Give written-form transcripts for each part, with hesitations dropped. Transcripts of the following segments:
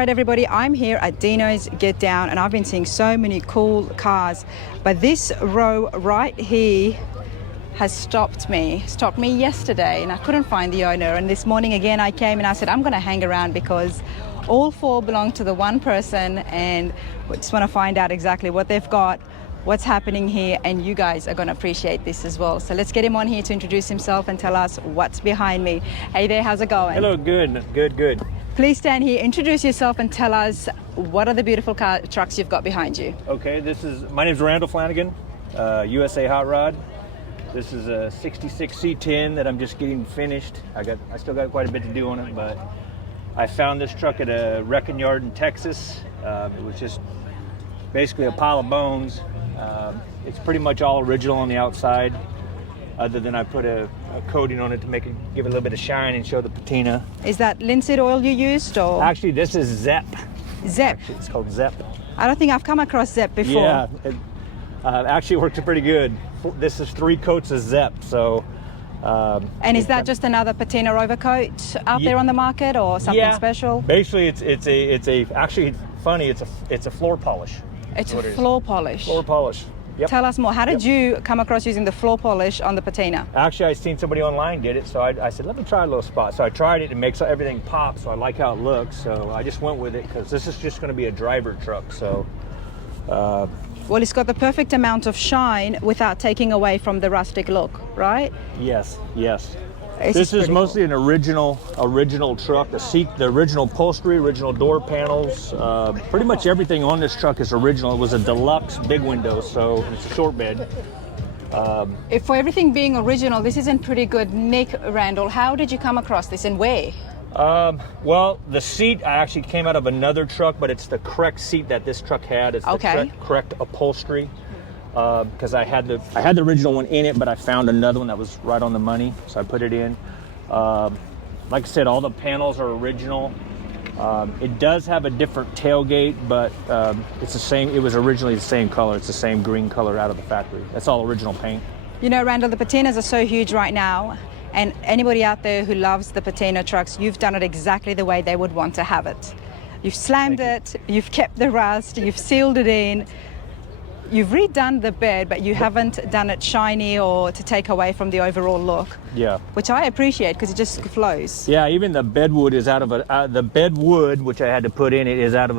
right, everybody, I'm here at Dino's Gitdown, and I've been seeing so many cool cars, but this row right here has stopped me yesterday, and I couldn't find the owner. And this morning again I came and I said I'm going to hang around because all four belong to the one person, and we just want to find out exactly what they've got, what's happening here, and you guys are going to appreciate this as well. So let's get him on here to introduce himself and tell us what's behind me. Hey there, how's it going? Hello, good. Please stand here, introduce yourself, and tell us what are the beautiful trucks you've got behind you. Okay, my name's Randal Flanagan, USA Hot Rod. This is a 66 C10 that I'm just getting finished. I still got quite a bit to do on it, but I found this truck at a wrecking yard in Texas. It was just basically a pile of bones. It's pretty much all original on the outside, other than I put a coating on it to give it a little bit of shine and show the patina. Is that linseed oil you used, or? Actually, this is Zep. Zep? Actually, it's called Zep. I don't think I've come across Zep before. Yeah, it actually works pretty good. This is 3 coats of Zep, so. And is that just another patina overcoat out there on the market, or something special? Basically, actually funny. It's a floor polish. It's a floor polish. Floor polish. Yep. Tell us more. How did you come across using the floor polish on the patina? Actually, I seen somebody online get it, so I said, let me try a little spot. So I tried it. It makes everything pop, so I like how it looks. So I just went with it because this is just going to be a driver truck. So. Well, it's got the perfect amount of shine without taking away from the rustic look, right? Yes. This is mostly an original truck. The original upholstery, original door panels, pretty much everything on this truck is original. It was a deluxe big window, so it's a short bed. For everything being original, this is in pretty good nick, Randal. How did you come across this, and where? Well, the seat I actually came out of another truck, but it's the correct seat that this truck had. It's the correct upholstery. Because I had the original one in it, but I found another one that was right on the money, so I put it in. Like I said, all the panels are original. It does have a different tailgate, but it's the same. It was originally the same color. It's the same green color out of the factory. That's all original paint. You know, Randal, the patinas are so huge right now, and anybody out there who loves the patina trucks, you've done it exactly the way they would want to have it. You've slammed it, you've kept the rust, you've sealed it in. You've redone the bed, but you haven't done it shiny or to take away from the overall look. Yeah. Which I appreciate because it just flows. Yeah, even the bedwood is out of the bedwood, which I had to put in it, is out of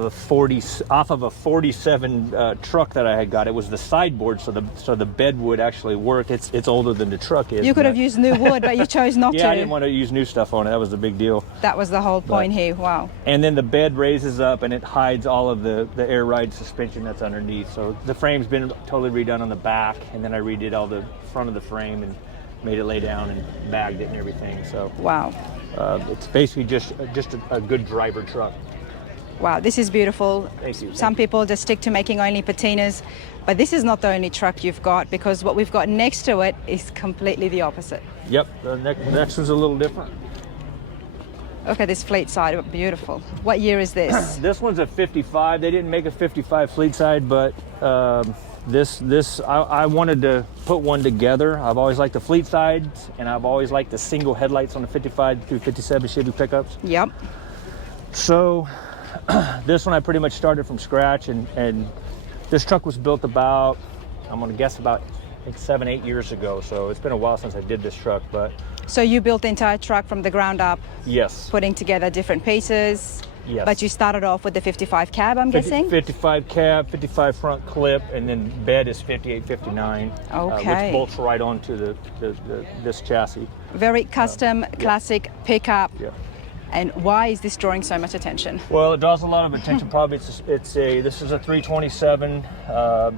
off of a 47 truck that I had got. It was the sideboard, so the bedwood actually worked. It's older than the truck is. You could have used new wood, but you chose not to. Yeah, I didn't want to use new stuff on it. That was the big deal. That was the whole point here. Wow. And then the bed raises up and it hides all of the air ride suspension that's underneath. So the frame been totally redone on the back, and then I redid all the front of the frame and made it lay down and bagged it and everything. So wow, it's basically just a good driver truck. Wow, this is beautiful. Thank you. Some people just stick to making only patinas, but this is not the only truck you've got, because what we've got next to it is completely the opposite. Yep, the next one's a little different. Okay, this fleetside, beautiful. What year is this? This one's a 55. They didn't make a 55 fleetside, but I wanted to put one together. I've always liked the fleetsides, and I've always liked the single headlights on the 55 through 57 Chevy pickups. Yep. So this one I pretty much started from scratch, and this truck was built about, I'm gonna guess about, I think 7-8 years ago. So it's been a while since I did this truck, but. So you built the entire truck from the ground up? Yes. Putting together different pieces? Yes. But you started off with the 55 cab, I'm guessing? 55 cab, 55 front clip, and then bed is 58, 59. Okay. Which bolts right onto this chassis. Very custom, classic pickup. Yeah. And why is this drawing so much attention? Well, it draws a lot of attention. Probably this is a 327.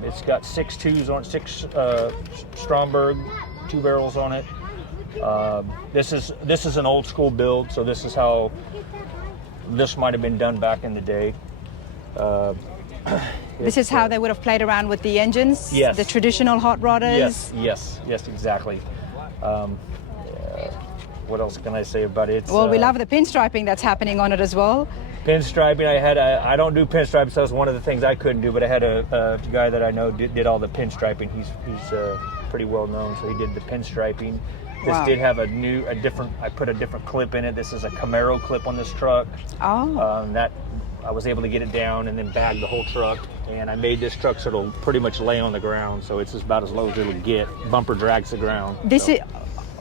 It's got 6 2s on it, 6 Stromberg 2 barrels on it. This is an old school build, so this is how this might have been done back in the day. This is how they would have played around with the engines? Yes. The traditional hot rodders? Yes, exactly. What else can I say about it? Well, we love the pinstriping that's happening on it as well. Pinstriping, I don't do pinstriping, so that's one of the things I couldn't do, but I had a guy that I know did all the pinstriping. He's pretty well known, so he did the pinstriping. This did have I put a different clip in it. This is a Camino clip on this truck. Oh. That I was able to get it down and then bag the whole truck. And I made this truck so it'll pretty much lay on the ground. So it's just about as low as it'll get. Bumper drags the ground. This is,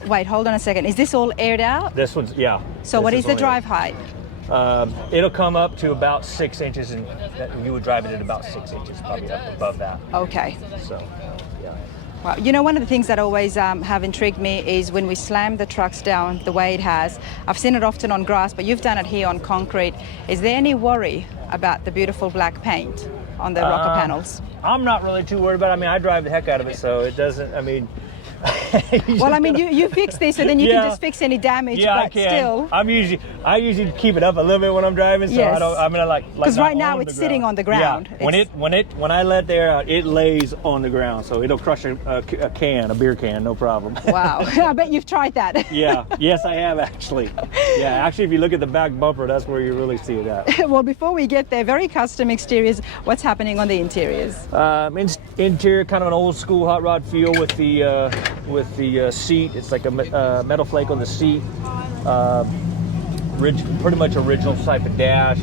wait, hold on a second. Is this all aired out? This one's, yeah. So what is the drive height? It'll come up to about 6 inches, and you would drive it at about 6 inches, probably up above that. Okay. So, yeah. Well, you know, one of the things that always have intrigued me is when we slam the trucks down the way it has. I've seen it often on grass, but you've done it here on concrete. Is there any worry about the beautiful black paint on the rocker panels? I'm not really too worried about it. I mean, I drive the heck out of it, so it doesn't, I mean... Well, I mean, you fix this, and then you can just fix any damage. Yeah, but I can. still, I usually keep it up a little bit when I'm driving, so yes. I don't. I mean, like because right now it's sitting on the ground. Yeah. When I let the air out, it lays on the ground, so it'll crush a beer can, no problem. Wow, I bet you've tried that. Yeah, yes, I have actually. Yeah, actually, if you look at the back bumper, that's where you really see it at. Well, before we get there, very custom exteriors. What's happening on the interiors? Interior, kind of an old school hot rod feel with the seat. It's like a metal flake on the seat. Pretty much original type of dash.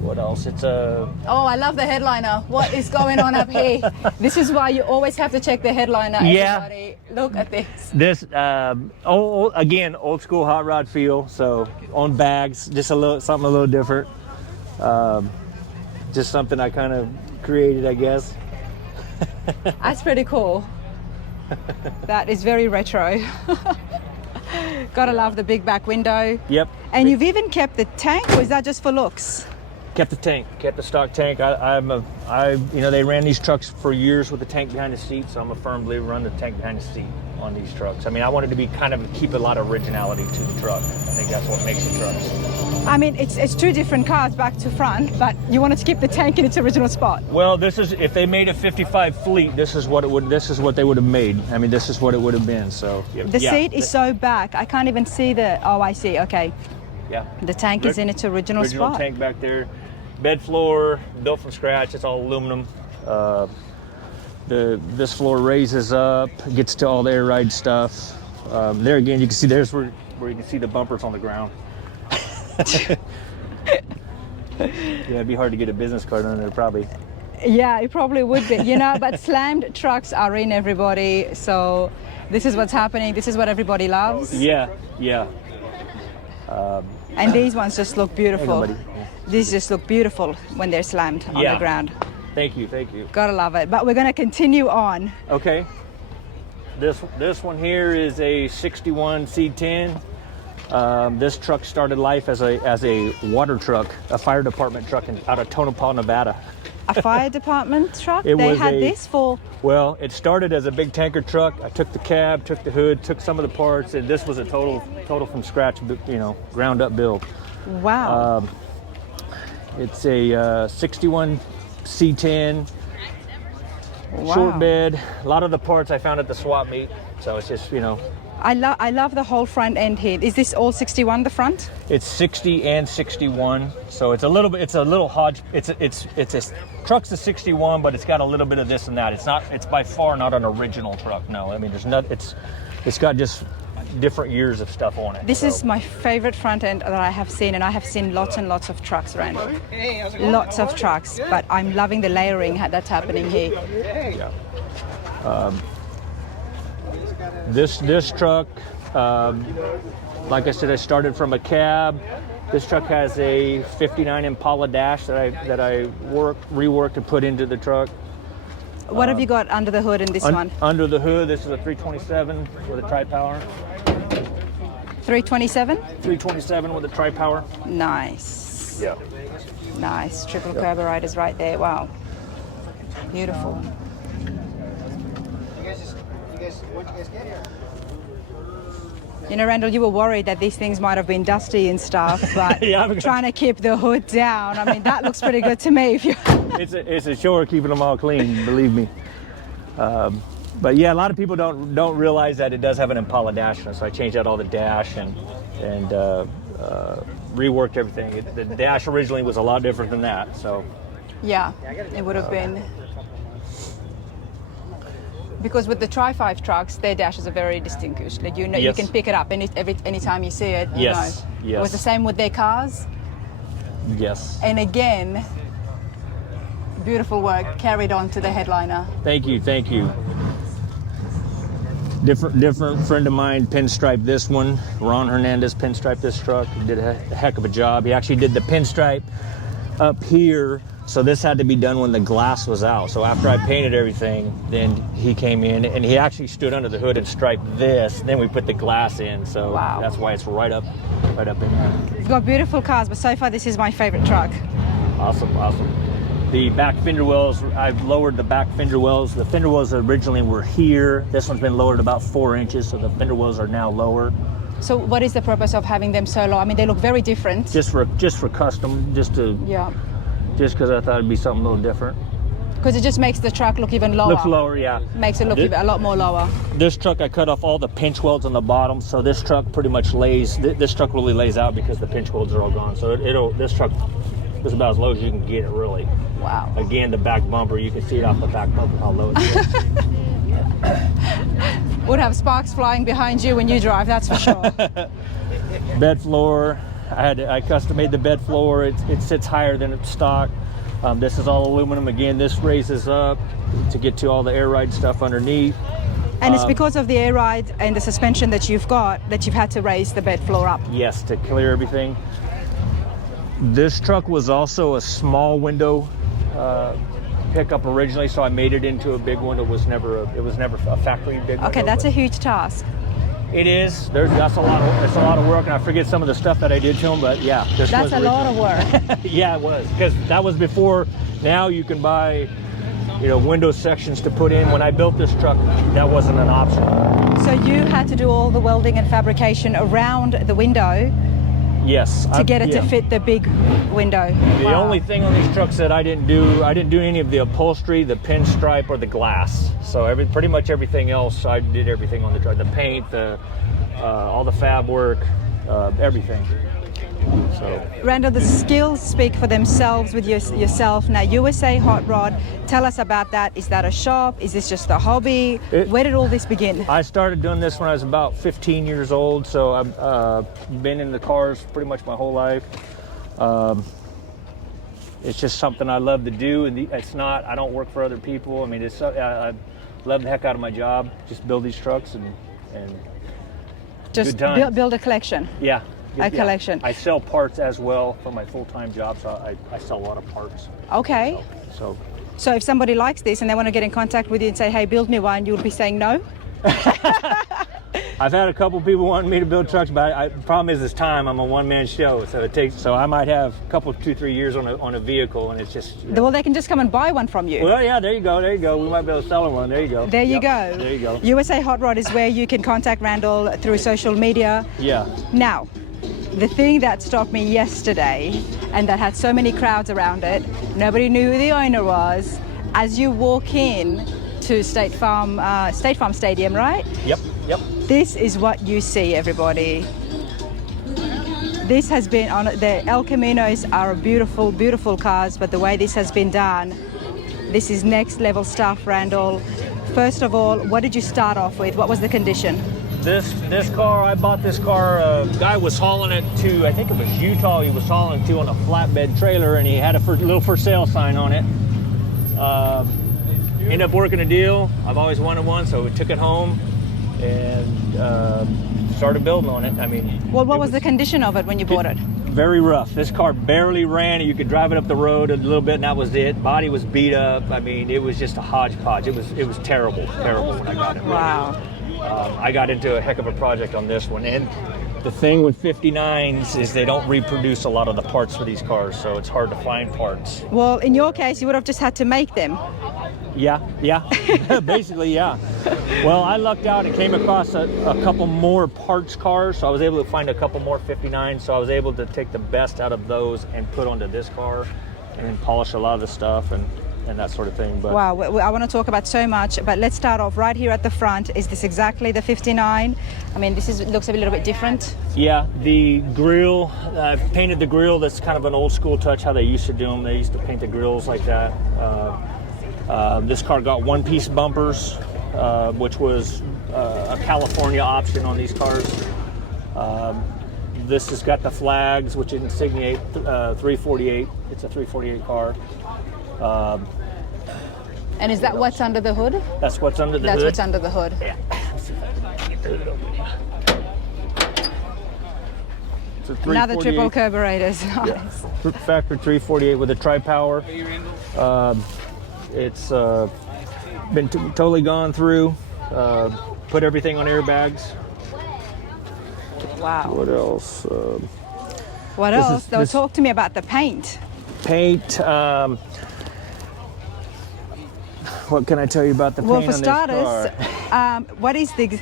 What else? It's a... Oh, I love the headliner. What is going on up here? This is why you always have to check the headliner, everybody. Yeah. Look at this. This, again, old school hot rod feel. So on bags, just something a little different. Just something I kind of created, I guess. That's pretty cool. That is very retro. Gotta love the big back window. Yep. And you've even kept the tank, or is that just for looks? Kept the tank, kept the stock tank. You know, they ran these trucks for years with the tank behind the seat, so I'm a firm believer run the tank behind the seat on these trucks. I mean, I wanted to be keep a lot of originality to the truck. I think that's what makes the trucks. I mean, it's two different cars back to front, but you wanted to keep the tank in its original spot. Well, if they made a 55 fleet, this is what they would have made. I mean, this is what it would have been. So the seat is so back, I can't even see oh, I see. Okay. Yeah. The tank is in its original spot. Original tank back there. Bed floor built from scratch. It's all aluminum. This floor raises up, gets to all the air ride stuff. There again, you can see there's where you can see the bumpers on the ground. Yeah, it'd be hard to get a business card on there, probably. Yeah, it probably would be, you know, but slammed trucks are in, everybody. So this is what's happening. This is what everybody loves. Yeah, yeah. And these ones just look beautiful. Hey, these just look beautiful when they're slammed on the ground. Thank you, thank you. Gotta love it. But we're gonna continue on. Okay. This one here is a 61 C10. This truck started life as a water truck, a fire department truck out of Tonopah, Nevada. A fire department truck? This for... Well, it started as a big tanker truck. I took the cab, took the hood, took some of the parts, and this was a total from scratch, you know, ground up build. Wow. It's a 61 C10. Wow. Short bed. A lot of the parts I found at the swap meet, so it's just, you know. I love the whole front end here. Is this all 61 the front? It's 60 and 61, so it's a little hodge. It's a truck's a 61, but it's got a little bit of this and that. It's by far not an original truck. No, I mean it's got just different years of stuff on it. This is my favorite front end that I have seen, and I have seen lots and lots of trucks, Randal. Lots of trucks, but I'm loving the layering that's happening here. Yeah. This truck, like I said, I started from a cab. This truck has a 59 Impala dash that I reworked and put into the truck. What have you got under the hood in this one? Under the hood, this is a 327 with a tri-power. 327? 327 with a tri-power. Nice. Yeah. Nice. Triple carburetors right there. Wow. Beautiful. You know, Randal, you were worried that these things might have been dusty and stuff, but trying to keep the hood down, I mean, that looks pretty good to me. If you it's a chore keeping them all clean, believe me. But yeah, a lot of people don't realize that it does have an Impala dash, so I changed out all the dash and reworked everything. The dash originally was a lot different than that, so. Yeah, it would have been. Because with the Tri-5 trucks, their dashes are very distinguished. Like, you know, you can pick it up anytime you see it. You know. Yes. It was the same with their cars? Yes. And again, beautiful work carried on to the headliner. Thank you, thank you. Different friend of mine pinstriped this one. Ron Hernandez pinstriped this truck. He did a heck of a job. He actually did the pinstripe up here. So this had to be done when the glass was out. So after I painted everything, then he came in and he actually stood under the hood and striped this. Then we put the glass in. So wow. That's why it's right up in there. You've got beautiful cars, but so far this is my favorite truck. Awesome, awesome. The back fender wells, I've lowered the back fender wells. The fender wells originally were here. This one's been lowered about 4 inches, so the fender wells are now lower. So what is the purpose of having them so low? I mean, they look very different. Just for custom, just because I thought it'd be something a little different. Because it just makes the truck look even lower. Looks lower, yeah. Makes it look a lot more lower. This truck, I cut off all the pinch welds on the bottom, so this truck pretty much lays. This truck really lays out because the pinch welds are all gone. So this truck is about as low as you can get it, really. Wow. Again, the back bumper, you can see it off the back bumper how low it is. Would have sparks flying behind you when you drive, that's for sure. Bed floor, I custom made the bed floor. It sits higher than it's stock. This is all aluminum. Again, this raises up to get to all the air ride stuff underneath. And it's because of the air ride and the suspension that you've got that you've had to raise the bed floor up. Yes, to clear everything. This truck was also a small window pickup originally, so I made it into a big one. It was never a factory big one. Okay, that's a huge task. It is. It's a lot of work, and I forget some of the stuff that I did to them. But yeah, that's a lot of work. Yeah, it was, because that was before. Now you can buy, window sections to put in. When I built this truck, that wasn't an option. So you had to do all the welding and fabrication around the window. Yes. To get it to fit the big window. The only thing on these trucks that I didn't do any of the upholstery, the pinstripe, or the glass. So pretty much everything else, I did everything on the truck. The paint, all the fab work, everything. So. Randal, the skills speak for themselves with yourself. Now, USA Hot Rod, tell us about that. Is that a shop? Is this just a hobby? Where did all this begin? I started doing this when I was about 15 years old, so I've been in the cars pretty much my whole life. It's just something I love to do, and I don't work for other people. I mean, I love the heck out of my job. Just build these trucks and just good times. Build a collection. Yeah. A collection. I sell parts as well for my full-time job, so I sell a lot of parts. Okay. So if somebody likes this and they want to get in contact with you and say, hey, build me one, you'll be saying no? I've had a couple people wanting me to build trucks, but the problem is time. I'm a one-man show, so I might have a couple, 2-3 years on a vehicle, and it's just. Well, they can just come and buy one from you. Well, yeah, there you go. We might be able to sell one. There you go. There you go. There you go. USA Hot Rod is where you can contact Randal through social media. Yeah. Now, the thing that stopped me yesterday, and that had so many crowds around it, nobody knew who the owner was. As you walk in to State Farm Stadium, right? Yep. This is what you see, everybody. This has been on the El Caminos are beautiful, beautiful cars, but the way this has been done, this is next level stuff, Randal. First of all, what did you start off with? What was the condition? This car, I bought this car, a guy was hauling it to, I think it was Utah, he was hauling it to on a flatbed trailer, and he had a little for sale sign on it. Ended up working a deal. I've always wanted one, so we took it home and started building on it. I mean, well, what was the condition of it when you bought it? Very rough. This car barely ran. You could drive it up the road a little bit, and that was it. Body was beat up. I mean, it was just a hodgepodge. It was terrible when I got it. Wow. I got into a heck of a project on this one, and the thing with 59s is they don't reproduce a lot of the parts for these cars, so it's hard to find parts. Well, in your case, you would have just had to make them. Yeah, basically, yeah. Well, I lucked out and came across a couple more parts cars, so I was able to find a couple more 59s, so I was able to take the best out of those and put onto this car and then polish a lot of the stuff and that sort of thing. But wow, I want to talk about so much, but let's start off right here at the front. Is this exactly the 59? I mean, looks a little bit different. Yeah, the grille, I painted the grille. That's kind of an old school touch, how they used to do them. They used to paint the grills like that. This car got one-piece bumpers, which was a California option on these cars. This has got the flags, which is insignia 348. It's a 348 car. And is that what's under the hood? That's what's under the hood. That's what's under the hood. Yeah. Let's see if I can get the hood open. It's a 348. Another triple carburetors. Nice. Yeah. Factory 348 with a tri-power. It's been totally gone through. Put everything on airbags. Wow. What else? What else? Talk to me about the paint. Paint. What can I tell you about the paint? Well, for on starters, this car? what is the?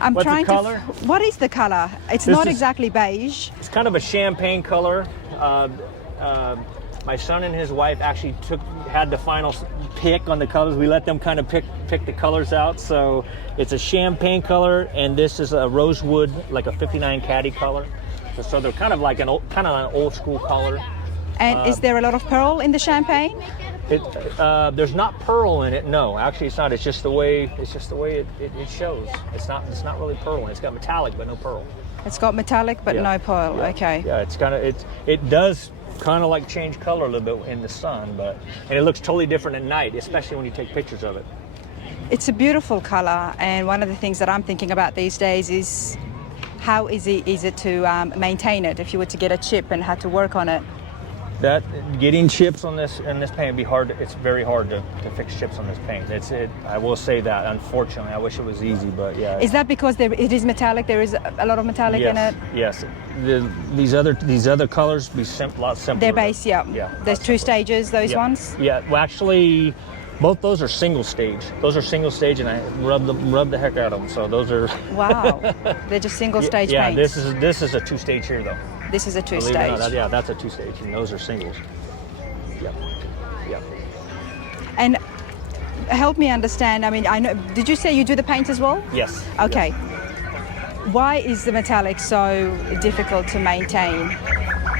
What's the color? What is the color? It's not exactly beige. It's kind of a champagne color. My son and his wife actually had the final pick on the colors. We let them kind of pick the colors out. So it's a champagne color, and this is a rosewood, like a '59 Caddy color. So they're kind of like an old school color. And is there a lot of pearl in the champagne? There's not pearl in it. No, actually, it's not. It's just the way it shows. It's not really pearl. It's got metallic, but no pearl. It's got metallic, but no pearl. Yeah. Okay. Yeah, it does kind of like change color a little bit in the sun, and it looks totally different at night, especially when you take pictures of it. It's a beautiful color, and one of the things that I'm thinking about these days is how easy is it to maintain it if you were to get a chip and had to work on it. That getting chips on this paint would be hard. It's very hard to fix chips on this paint. I will say that. Unfortunately, I wish it was easy, but yeah. Is that because it is metallic? There is a lot of metallic in it. Yes. These other colors be a lot simpler. They're base, yeah. There's two stages. Those ones. Yeah. Well, actually, both those are single stage. Those are single stage, and I rub the heck out of them. So those are. Wow. They're just single stage paints. This is a two stage here though. This is a two-stage. That's a two-stage, and those are singles. Yep. And help me understand. I mean, I know. Did you say you do the paint as well? Yes. Okay. Yes. Why is the metallic so difficult to maintain?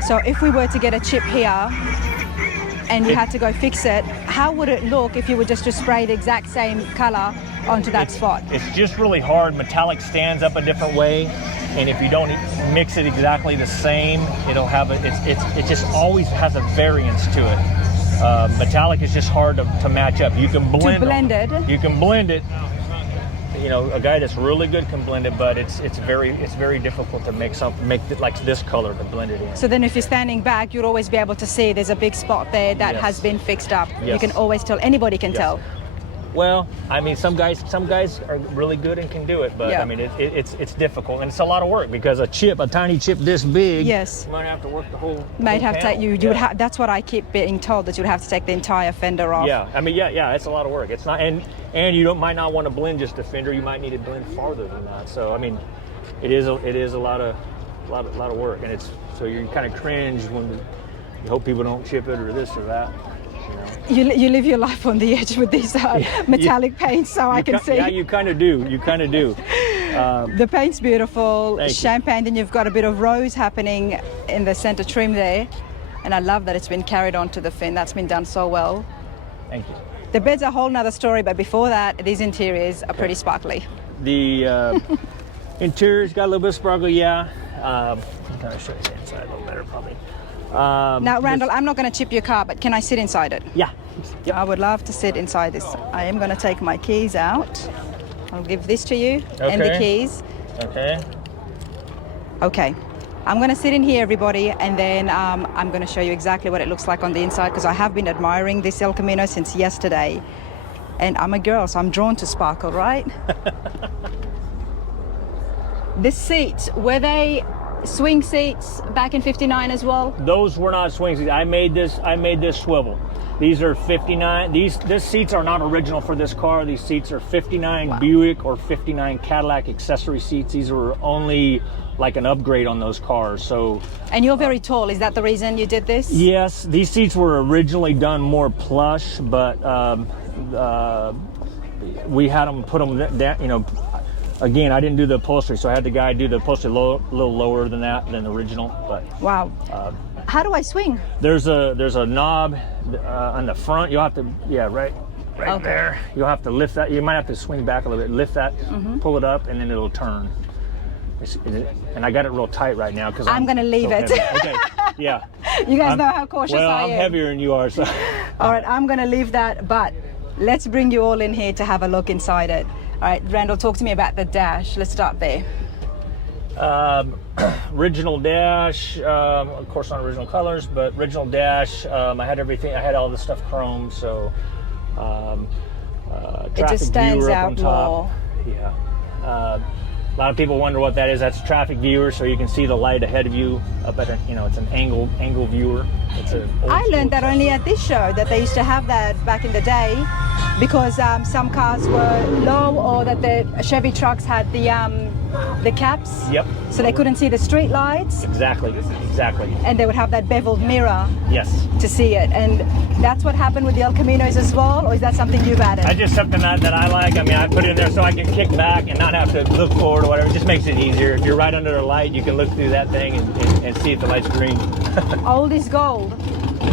So if we were to get a chip here, and you had to go fix it, how would it look if you were just to spray the exact same color onto that spot? It's just really hard. Metallic stands up a different way. And if you don't mix it exactly the same, it'll have it just always has a variance to it. Metallic is just hard to match up. You can blend it. You can blend it. You know, a guy that's really good can blend it, but it's very difficult to make it like this color to blend it in. So then if you're standing back, you'll always be able to see there's a big spot there that has been fixed up. Yes. You can always tell. Anybody can tell. Well, I mean, some guys are really good and can do it, but I mean, it's difficult and it's a lot of work because a tiny chip this big, you might have to work the whole. Might have to. You would have. That's what I keep being told, that you'd have to take the entire fender off. Yeah, I mean, it's a lot of work. It's not, and you might not want to blend just the fender. You might need to blend farther than that. So I mean, it is a lot of work, and so you kind of cringe when you hope people don't chip it or this or that. You live your life on the edge with these metallic paints, so I can see. Yeah, you kind of do. The paint's beautiful, champagne, then you've got a bit of rose happening in the center trim there. And I love that it's been carried on to the fin. That's been done so well. Thank you. The bed's a whole nother story, but before that, these interiors are pretty sparkly. The interior's got a little bit of sparkle, yeah. I'm going to show you the inside a little better, probably. Now, Randal, I'm not going to chip your car, but can I sit inside it? Yeah. I would love to sit inside this. I am going to take my keys out. I'll give this to you and the keys. Okay. Okay. I'm going to sit in here, everybody, and then I'm going to show you exactly what it looks like on the inside, because I have been admiring this El Camino since yesterday. And I'm a girl, so I'm drawn to sparkle, right? The seats, were they swing seats back in '59 as well? Those were not swing seats. I made this swivel. These are 59. These seats are not original for this car. These seats are 59 Buick or 59 Cadillac accessory seats. These were only like an upgrade on those cars. So. And you're very tall. Is that the reason you did this? Yes. These seats were originally done more plush, but we had them put them down. You know. Again, I didn't do the upholstery, so I had the guy do the upholstery a little lower than the original. But wow. How do I swing? There's a knob on the front. You'll have to right there. You'll have to lift that. You might have to swing back a little bit, lift that, pull it up, and then it'll turn. And I got it real tight right now because I'm going to leave it. Okay, yeah. You guys know how cautious I am. I'm heavier than you are, so. All right, I'm going to leave that, but let's bring you all in here to have a look inside it. All right, Randall, talk to me about the dash. Let's start there. Original dash, of course not original colors, but original dash. I had everything. I had all this stuff chrome, so it just stands out more. Yeah. A lot of people wonder what that is. That's a traffic viewer, so you can see the light ahead of you. Up at it's an angle viewer. I learned that only at this show, that they used to have that back in the day, because some cars were low, or that the Chevy trucks had the caps. Yep. So they couldn't see the street lights. Exactly. And they would have that beveled mirror. Yes. To see it, and that's what happened with the El Caminos as well, or is that something you've added? I just something that I like. I mean, I put it in there so I can kick back and not have to look forward or whatever. It just makes it easier. If you're right under the light, you can look through that thing and see if the light's green. Old is gold.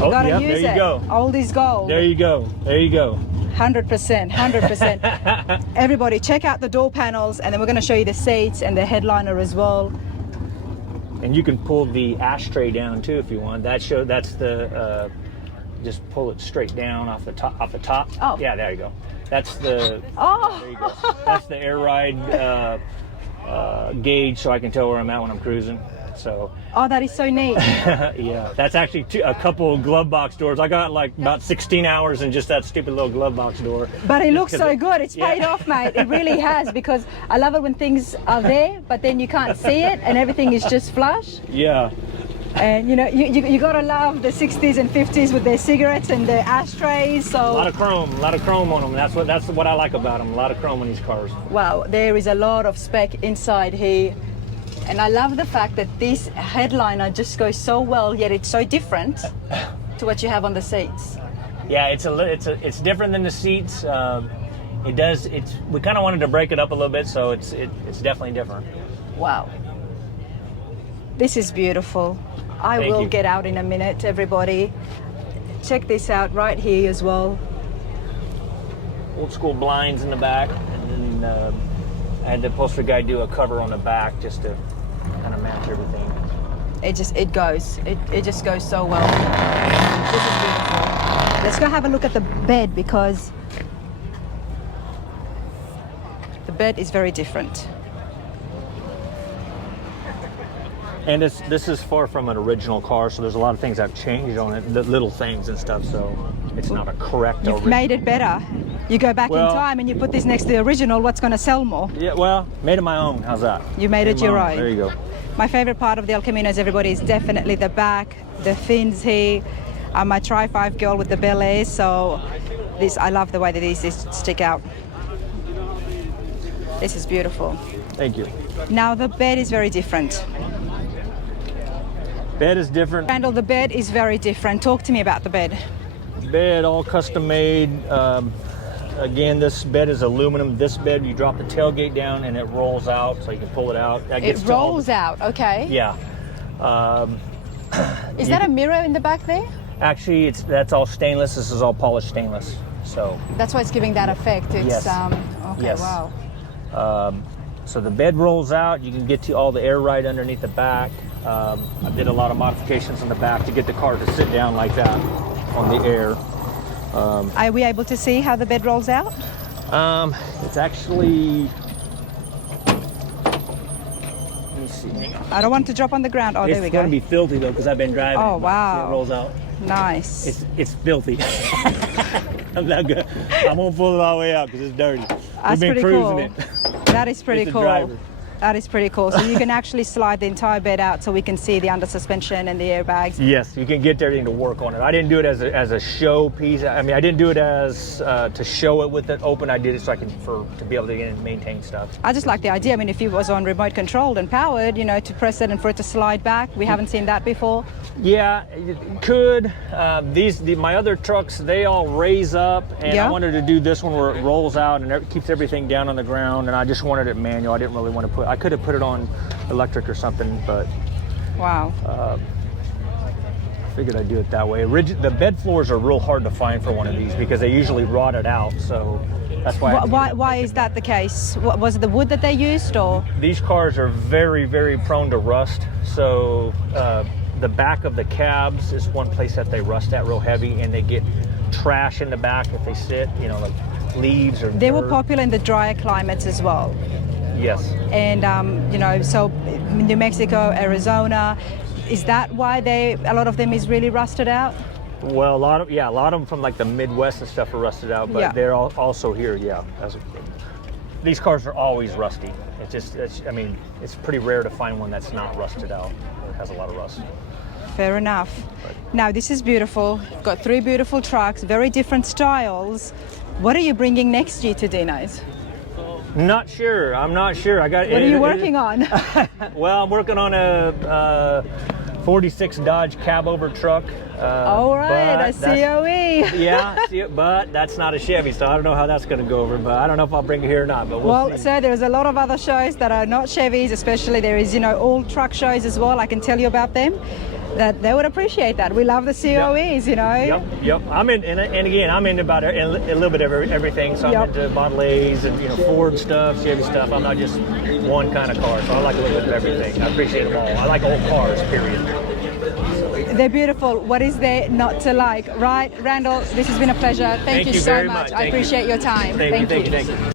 Oh, gotta yep, use there you go. Old is gold. There you go. 100%. Everybody, check out the door panels, and then we're going to show you the seats and the headliner as well. And you can pull the ashtray down too if you want. That's the just pull it straight down off the top. Oh. Yeah, there you go. That's the. Oh. There you go. That's the air ride gauge, so I can tell where I'm at when I'm cruising. So. Oh, that is so neat. Yeah, that's actually a couple of glove box doors. I got like about 16 hours in just that stupid little glove box door. But it looks so good. It's paid off, mate. It really has, because I love it when things are there, but then you can't see it and everything is just flush. Yeah. And you gotta love the 60s and 50s with their cigarettes and their ashtrays. So a lot of chrome on them. That's what I like about them. A lot of chrome on these cars. Wow, there is a lot of spec inside here. And I love the fact that this headliner just goes so well, yet it's so different to what you have on the seats. Yeah, it's different than the seats. We kind of wanted to break it up a little bit, so it's definitely different. Wow, this is beautiful. I will get out in a minute, everybody. Check this out right here as well. Old school blinds in the back, and then I had the upholstery guy do a cover on the back just to kind of match everything. It just goes so well. This is beautiful. Let's go have a look at the bed, because the bed is very different. And this is far from an original car, so there's a lot of things I've changed on it, the little things and stuff, so it's not a correct You've made it better. You go back in time and you put this next to the original, what's going to sell more? Yeah, well, made it my own. How's that? You made it your own. There you go. My favorite part of the El Caminos, everybody, is definitely the back, the fins here. I'm a tri-5 girl with the Bel Air, so I love the way that these stick out. This is beautiful. Thank you. Now the bed is very different. Bed is different. Randall, the bed is very different. Talk to me about the bed. Bed, all custom made. Again, this bed is aluminum. This bed, you drop the tailgate down and it rolls out, so you can pull it out. It rolls out, okay. Yeah. Is that a mirror in the back there? Actually, that's all stainless. This is all polished stainless. So. That's why it's giving that effect. It's, yes. Okay, yes. Wow. So the bed rolls out. You can get to all the air right underneath the back. I did a lot of modifications on the back to get the car to sit down like that on the air. Are we able to see how the bed rolls out? It's actually, let me see, hang on. I don't want to drop on the ground. Oh, there we go. It's going to be filthy though, because I've been driving. Oh, wow. See, it rolls out. Nice. It's filthy. I'm not good. I won't pull it all the way out because it's dirty. That's We've been cruising cool. it. That is pretty cool. Driver. That is pretty cool. So you can actually slide the entire bed out so we can see the under suspension and the airbags. Yes, you can get everything to work on it. I didn't do it as a show piece. I mean, I didn't do it as to show it with it open. I did it so to be able to maintain stuff. I just like the idea. I mean, if it was on remote controlled and powered, to press it and for it to slide back. We haven't seen that before. Yeah, it could. My other trucks, they all raise up, and I wanted to do this one where it rolls out and it keeps everything down on the ground, and I just wanted it manual. I didn't really want to I could have put it on electric or something, but wow. figured I'd do it that way. The bed floors are real hard to find for one of these because they usually rotted out, so that's why. Why is that the case? Was it the wood that they used, or? These cars are very, very prone to rust, so the back of the cabs is one place that they rust at real heavy, and they get trash in the back if they sit, you know, like leaves or They dirt. were popular in the drier climates as well. Yes. And you know, so New Mexico, Arizona, is that why a lot of them is really rusted out? Well, a lot of them from like the Midwest and stuff are rusted out, but Yeah. they're also here. Yeah, these cars are always rusty. I mean, it's pretty rare to find one that's not rusted out or has a lot of rust. Fair enough. Now this is beautiful. You've got 3 beautiful trucks, very different styles. What are you bringing next year to Dino's? Not sure. I'm not sure. What are you working on? Well, I'm working on a 46 Dodge cab over truck. All right, a COE. Yeah, but that's not a Chevy, so I don't know how that's going to go over. But I don't know if I'll bring it here or not. But we'll see. So there's a lot of other shows that are not Chevys, especially there is, you know, all truck shows as well. I can tell you about them. That they would appreciate that. We love the COEs, you know. Yep. I'm in, and again, I'm into about a little bit of everything. So I'm into Model A's and Ford stuff, Chevy stuff. I'm not just one kind of car, so I like a little bit of everything. I appreciate them all. I like old cars, period. They're beautiful. What is there not to like, right? Randall, this has been a pleasure. Thank you so much. I appreciate your time. Thank you.